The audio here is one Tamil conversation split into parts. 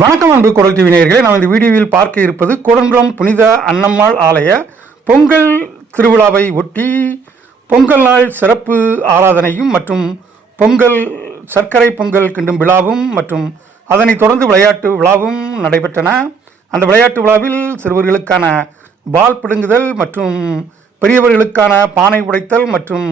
வணக்கம் அன்பு குரல் டிவி நேயர்களே. நாம் இந்த வீடியோவில் பார்க்க இருப்பது கூடன்குளம் புனித அன்னம்மாள் ஆலய பொங்கல் திருவிழாவை ஒட்டி பொங்கல் நாள் சிறப்பு ஆராதனையும் மற்றும் பொங்கல் சர்க்கரை பொங்கல் கிண்டும் விழாவும் மற்றும் அதனைத் தொடர்ந்து விளையாட்டு விழாவும் நடைபெற்றன. அந்த விளையாட்டு விழாவில் சிறுவர்களுக்கான பால் பிடுங்குதல் மற்றும் பெரியவர்களுக்கான பானை உடைத்தல் மற்றும்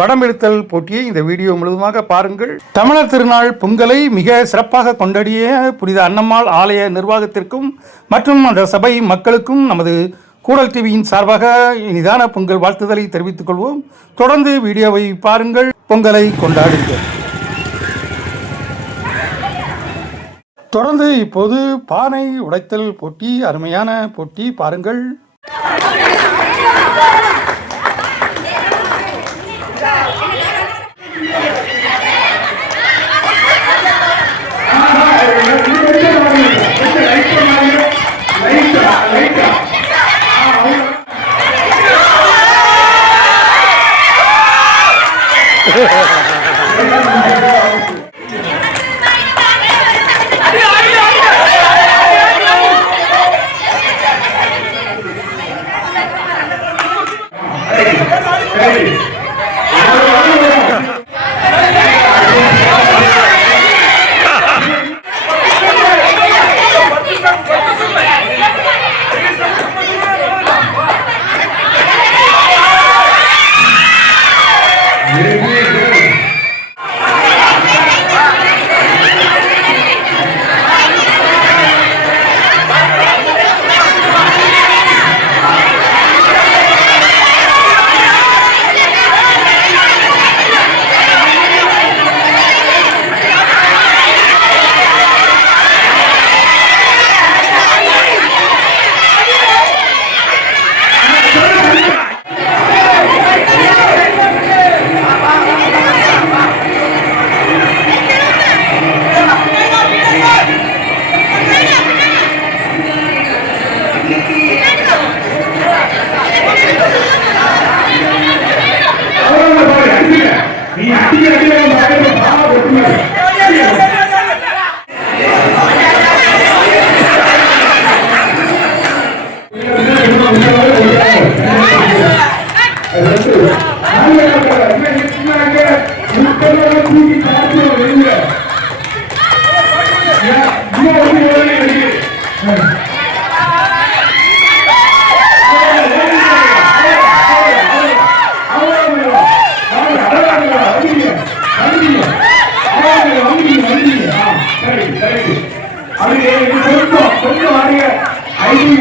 வடம் எடுத்தல் போட்டியை இந்த வீடியோ முழுவதுமாக பாருங்கள். தமிழர் திருநாள் பொங்கலை மிக சிறப்பாக கொண்டாடிய புனித அன்னம்மாள் ஆலய நிர்வாகத்திற்கும் மற்றும் அந்த சபை மக்களுக்கும் நமது கூடல் டிவியின் சார்பாக இனிதான பொங்கல் வாழ்த்துதலை தெரிவித்துக் கொள்வோம். தொடர்ந்து வீடியோவை பாருங்கள். பொங்கலை கொண்டாடுங்கள். தொடர்ந்து இப்போது பானை உடைத்தல் போட்டி அருமையான போட்டி பாருங்கள்.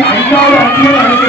ஐந்தாவது அஞ்சாவது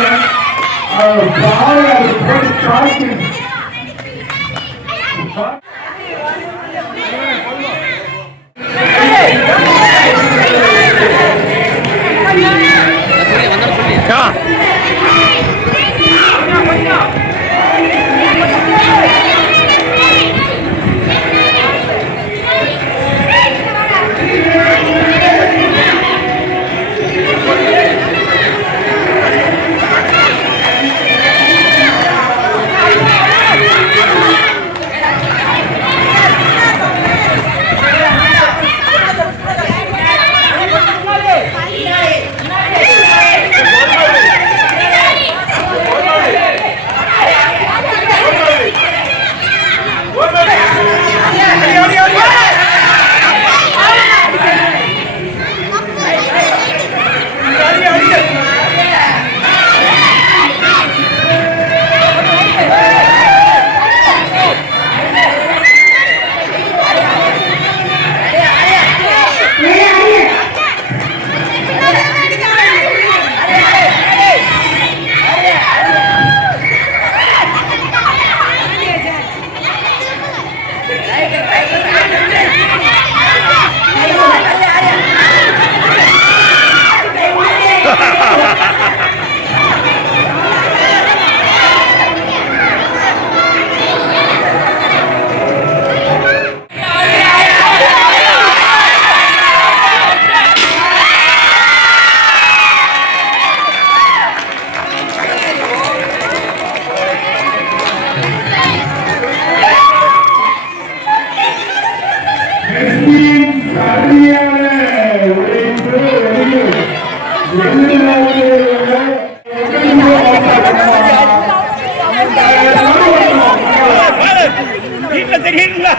தெரியுங்களா?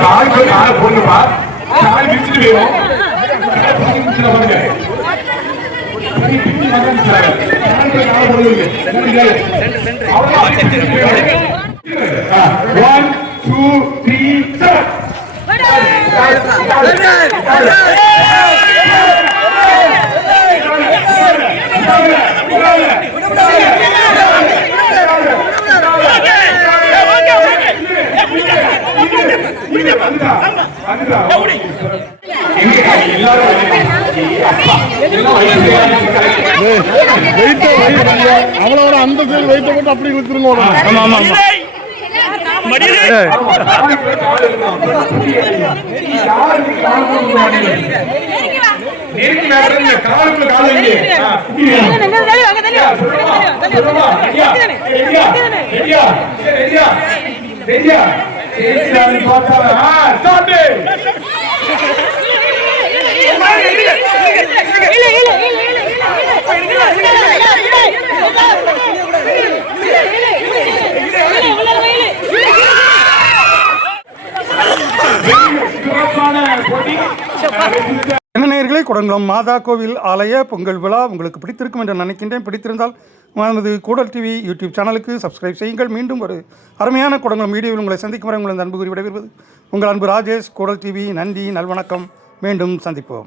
கால் போய் காலை போடுங்கப்பா காலை ஒன் டூ த்ரீ வந்துடா. அந்த சைடு வெயிட்ட போட்டு அப்படி வித்துருங்க ஆமா ஆமா ஆமா ரெடியா? ரெடியா? ரெடியா? ரெடியா? ரெடியா? ரெடியா? ரெடியான்னு பார்த்தாரா? ஆ, start. சிறப்பான போட்டி என்ன நேயர்களே குடங்குளம் மாதா கோவில் ஆலய பொங்கல் விழா உங்களுக்கு பிடித்திருக்கும் என்று நினைக்கின்றேன். பிடித்திருந்தால் நமது கூடல் டிவி யூடியூப் சேனலுக்கு சப்ஸ்கிரைப் செய்யுங்கள். மீண்டும் ஒரு அருமையான குடங்குளம் வீடியோவில் உங்களை சந்திக்கும் வரை உங்களது அன்பு கூறி விடைபெறுவது உங்கள் அன்பு ராஜேஷ். கூடல் டிவி நன்றி நல்வணக்கம். மீண்டும் சந்திப்போம்.